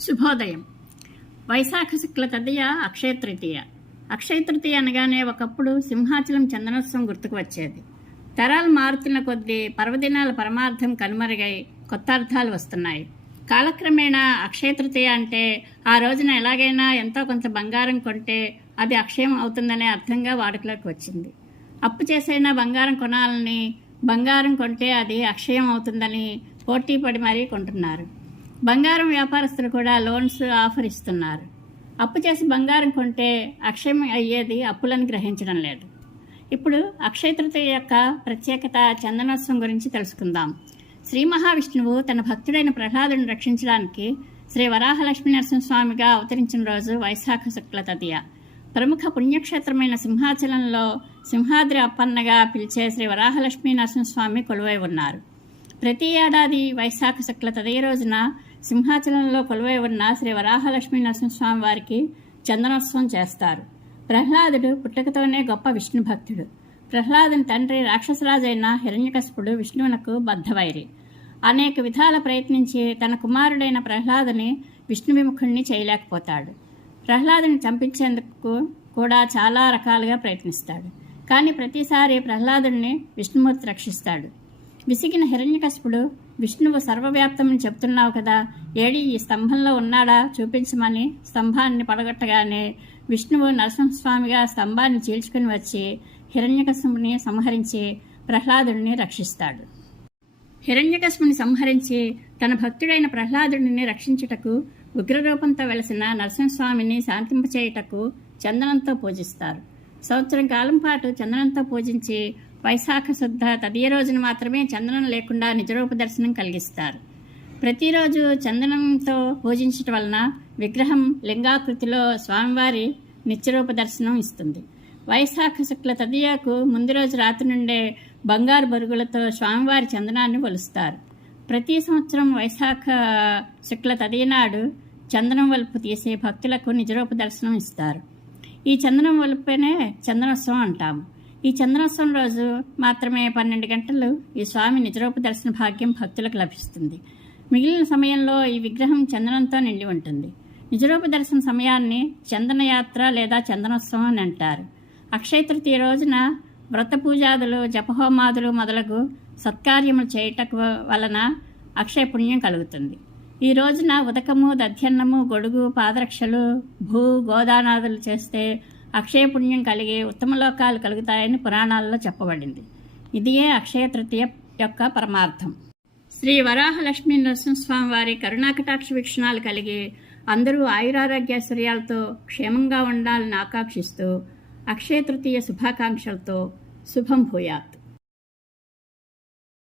శుభోదయం. వైశాఖ శుక్ల తదియ అక్షయ తృతీయ. అక్షయ తృతీయ అనగానే ఒకప్పుడు సింహాచలం చందనోత్సవం గుర్తుకు వచ్చేది. తరాలు మారుతున్న కొద్దీ పర్వదినాల పరమార్థం కనుమరుగై కొత్త అర్థాలు వస్తున్నాయి. కాలక్రమేణా అక్షయ తృతీయ అంటే ఆ రోజున ఎలాగైనా ఎంతో కొంత బంగారం కొంటే అది అక్షయం అవుతుందనే అర్థంగా వాడుకలోకి వచ్చింది. అప్పు చేసైనా బంగారం కొనాలని బంగారం కొంటే అది అక్షయం అవుతుందని పోటీ పడి మరీ కొంటున్నారు. బంగారం వ్యాపారస్తులు కూడా లోన్స్ ఆఫర్ ఇస్తున్నారు. అప్పు చేసి బంగారం కొంటే అక్షయం అయ్యేది అప్పులను గ్రహించడం లేదు. ఇప్పుడు అక్షయ తృతీయ యొక్క ప్రత్యేకత చందనోత్సవం గురించి తెలుసుకుందాం. శ్రీ మహావిష్ణువు తన భక్తుడైన ప్రహ్లాదుని రక్షించడానికి శ్రీ వరాహలక్ష్మీ నరసింహస్వామిగా అవతరించిన రోజు వైశాఖ శుక్ల తదియ. ప్రముఖ పుణ్యక్షేత్రమైన సింహాచలంలో సింహాద్రి అప్పన్నగా పిలిచే శ్రీ వరాహలక్ష్మీ నరసింహస్వామి కొలువై ఉన్నారు. ప్రతి ఏడాది వైశాఖ శుక్ల తదియ రోజున సింహాచలంలో కొలువై ఉన్న శ్రీ వరాహలక్ష్మీ నరసింహస్వామి వారికి చందనోత్సవం చేస్తారు. ప్రహ్లాదుడు పుట్టుకతోనే గొప్ప విష్ణు భక్తుడు. ప్రహ్లాదుని తండ్రి రాక్షసరాజైన హిరణ్యకశపుడు విష్ణువునకు బద్ధవైరి. అనేక విధాల ప్రయత్నించి తన కుమారుడైన ప్రహ్లాదుని విష్ణు విముఖుణ్ణి చేయలేకపోతాడు. ప్రహ్లాదుని చంపించేందుకు కూడా చాలా రకాలుగా ప్రయత్నిస్తాడు. కానీ ప్రతిసారి ప్రహ్లాదుని విష్ణుమూర్తి రక్షిస్తాడు. విసిగిన హిరణ్యకశిపుడు విష్ణువు సర్వవ్యాప్తమని చెప్తున్నావు కదా ఏడి ఈ స్తంభంలో ఉన్నాడా? చూపించమని స్తంభాన్ని పడగొట్టగానే విష్ణువు నరసింహస్వామిగా స్తంభాన్ని చీల్చుకుని వచ్చి హిరణ్యకశిపుని సంహరించి ప్రహ్లాదుడిని రక్షిస్తాడు. హిరణ్యకశిపుని సంహరించి తన భక్తుడైన ప్రహ్లాదుడిని రక్షించుటకు ఉగ్రరూపంతో వెలసిన నరసింహస్వామిని శాంతింపచేయుటకు చందనంతో పూజిస్తారు. సంవత్సరం కాలం పాటు చందనంతో పూజించి వైశాఖ శుద్ధ తదియ రోజున మాత్రమే చందనం లేకుండా నిజరూప దర్శనం కలిగిస్తారు. ప్రతిరోజు చందనంతో పూజించటం వలన విగ్రహం లింగాకృతిలో స్వామివారి నిత్యరూప దర్శనం ఇస్తుంది. వైశాఖ శుక్ల తదియకు ముందు రోజు రాత్రి నుండే బంగారు బరుగులతో స్వామివారి చందనాన్ని కొలుస్తారు ప్రతి సంవత్సరం వైశాఖ శుక్ల తదియ నాడు చందనం వలుపు తీసే భక్తులకు నిజరూప దర్శనం ఇస్తారు. ఈ చందనం వలుపునే చందనోత్సవం అంటాము. ఈ చందనోత్సవం రోజు మాత్రమే పన్నెండు గంటలు ఈ స్వామి నిజరూప దర్శన భాగ్యం భక్తులకు లభిస్తుంది. మిగిలిన సమయంలో ఈ విగ్రహం చందనంతో నిండి ఉంటుంది. నిజరూప దర్శన సమయాన్ని చందనయాత్ర లేదా చందనోత్సవం అని అంటారు. అక్షయ తృతీయ రోజున వ్రత పూజాదులు జపహోమాదులు మొదలగు సత్కార్యములు చేయటం వలన అక్షయ పుణ్యం కలుగుతుంది. ఈ రోజున ఉదకము దధ్యన్నము గొడుగు పాదరక్షలు భూ గోదానాదులు చేస్తే అక్షయ పుణ్యం కలిగి ఉత్తమ లోకాలు కలుగుతాయని పురాణాల్లో చెప్పబడింది. ఇదియే అక్షయ తృతీయ యొక్క పరమార్థం. శ్రీ వరాహలక్ష్మి నరసింహస్వామి వారి కరుణాకటాక్ష వీక్షణాలు కలిగి అందరూ ఆయురారోగ్యశ్వర్యాలతో క్షేమంగా ఉండాలని ఆకాంక్షిస్తూ అక్షయ తృతీయ శుభాకాంక్షలతో శుభం భూయాత్.